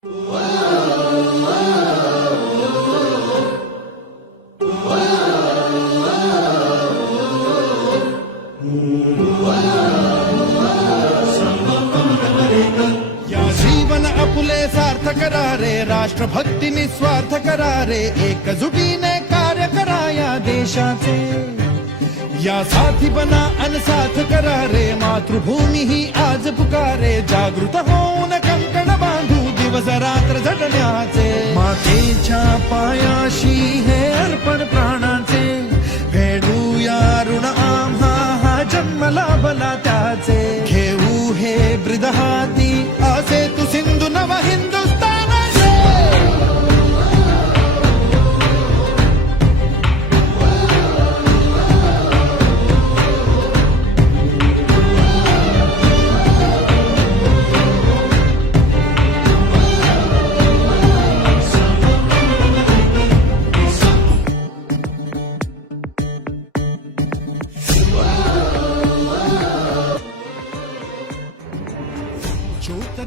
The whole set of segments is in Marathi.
जीवन आपुले सार्थ करा रे, राष्ट्रभक्ती निस्वार्थ करा रे, एकजुटीने कार्य करा या देशाचे। या साथी बना अनसाथ करा रे, मातृभूमी ही आज पुकारे, जागृत होऊन कंकण बांधू दिवस रात्र झटण्याचे। मातेच्या पायाशी हे अर्पण प्राणाचे, फेडूया ऋण आम्हा हा जन्म लाभला त्याचे। घेऊ हे ब्रिद हाती असे तू सिंधू नव हिंदुस्थानाचे।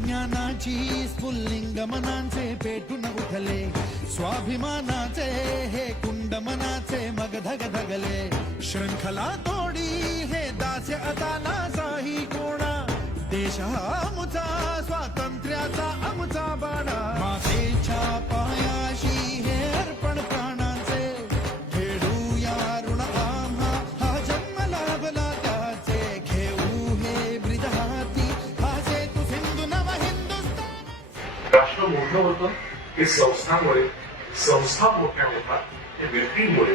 ज्ञानाची स्फुल्लिंग मनांचे पेटून उठले, स्वाभिमानाचे हे कुंड मनाचे मग धगधगले। श्रृंखला तोडी हे दास्य आता नासाही कोणा, देश हा आमचा स्वातंत्र्याचा आमचा बाणा। मातेच्या पायाशी हे अर्पण प्राणांचे, फेडूया ऋण आम्हा हा जन्म लाभला त्याचे। घेऊ हे ब्रिद हाती हाचे तू सिंधू नव हिंदुस्थान। राष्ट्र मोठं होतं हे संस्थांमुळे, संस्था मोठ्या होतात हे व्यक्तीमुळे,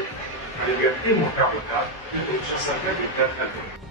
आणि व्यक्ती मोठ्या होतात हे तुमच्यासारख्या विद्यार्थ्यांमुळे।